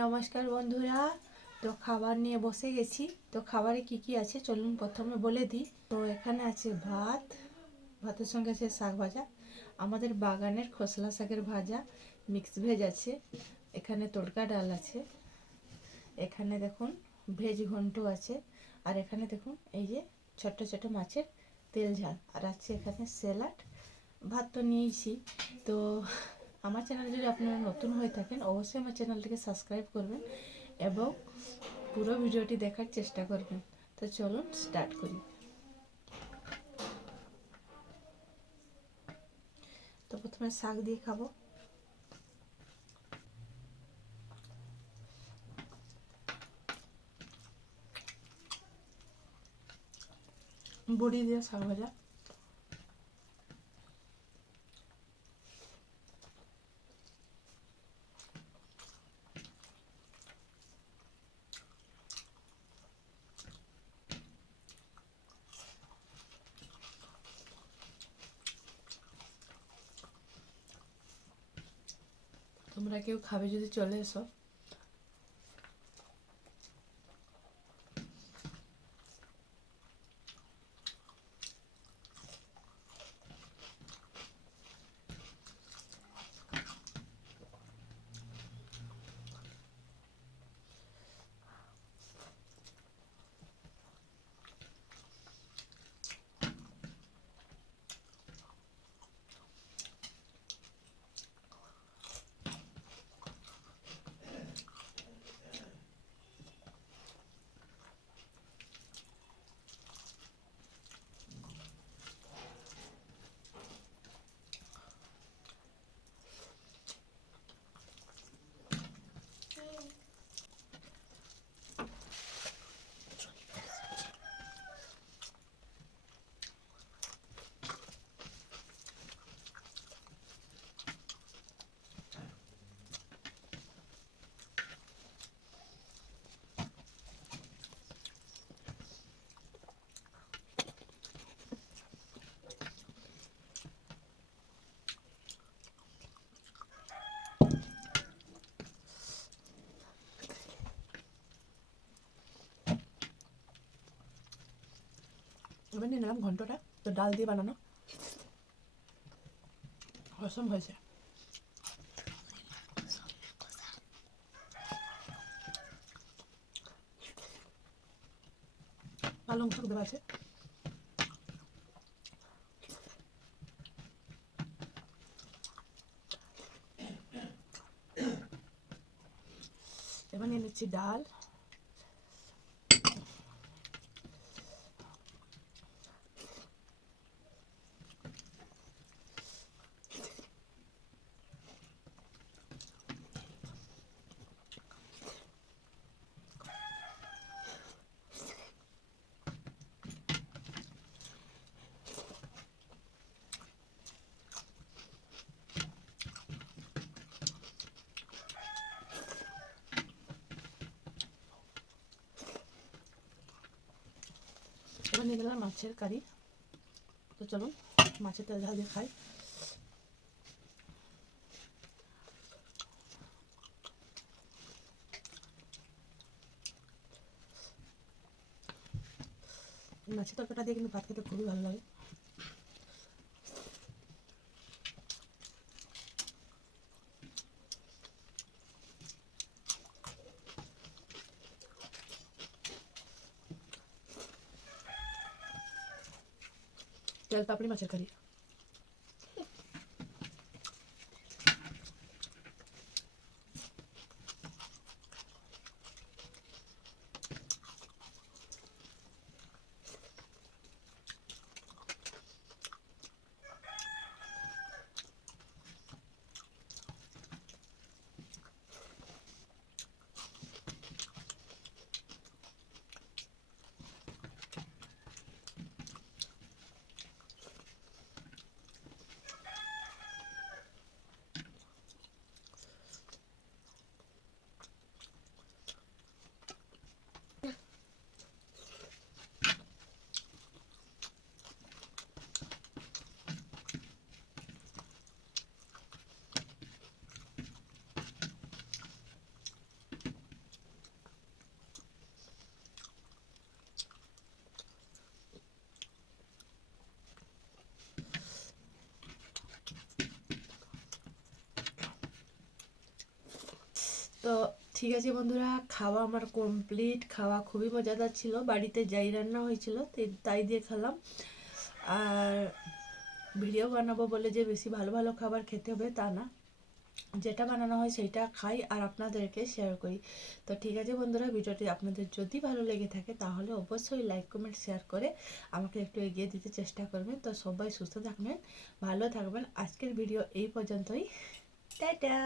নমস্কার বন্ধুরা। তো খাবার নিয়ে বসে গেছি। তো খাবারে কি কি আছে চলুন প্রথমে বলে দিই। তো এখানে আছে ভাত, ভাতের সঙ্গে আছে শাক ভাজা, আমাদের বাগানের খোসলা শাকের ভাজা, মিক্স ভেজ আছে, এখানে তড়কা ডাল আছে, এখানে দেখুন ভেজ ঘন্ট আছে, আর এখানে দেখুন এই যে ছোট ছোট মাছের তেল ঝাল, আর আছে এখানে স্যালাড। ভাত তো নিয়েছি। তো আমার চ্যানেলে যদি আপনারা নতুন হয়ে থাকেন অবশ্যই আমার চ্যানেলটিকে সাবস্ক্রাইব করবেন এবং পুরো ভিডিওটি দেখার চেষ্টা করবেন। তো চলুন স্টার্ট করি। তো প্রথমে শাক দিয়ে খাবো। বড়ি দিয়ে শাক ভাজা। তোমরা কেউ খাবে যদি চলে এসো। এবার নিয়ে নিলাম ঘন্টটা। তো ডাল দিয়ে বানানো, অসম হয়েছে। পালং শাক দেওয়া আছে। এবার নিয়ে নিচ্ছি ডাল। এবার নিয়ে গেলাম মাছের কারি। তো চলুন মাছের তেল ঝাল দিয়ে খাই। মাছের তরকারিটা দিয়ে কিন্তু ভাত খেতে খুবই ভালো লাগে। তেল পাপড়ি মাছের কারি। তো ঠিক আছে বন্ধুরা, খাওয়া আমার কমপ্লিট। খাওয়া খুবই মজাদার ছিল, বাড়িতে যাই রান্না হয়েছিল তাই দিয়ে খেলাম। আর ভিডিও বানাবো বলে যে বেশি ভালো ভালো খাবার খেতে হবে তা না, যেটা বানানো হয় সেইটা খাই আর আপনাদেরকে শেয়ার করি। তো ঠিক আছে বন্ধুরা, ভিডিওটি আপনাদের যদি ভালো লেগে থাকে তাহলে অবশ্যই লাইক কমেন্ট শেয়ার করে আমাকে একটু এগিয়ে দিতে চেষ্টা করবেন। তো সবাই সুস্থ থাকবেন, ভালো থাকবেন। আজকের ভিডিও এই পর্যন্তই। টাটা।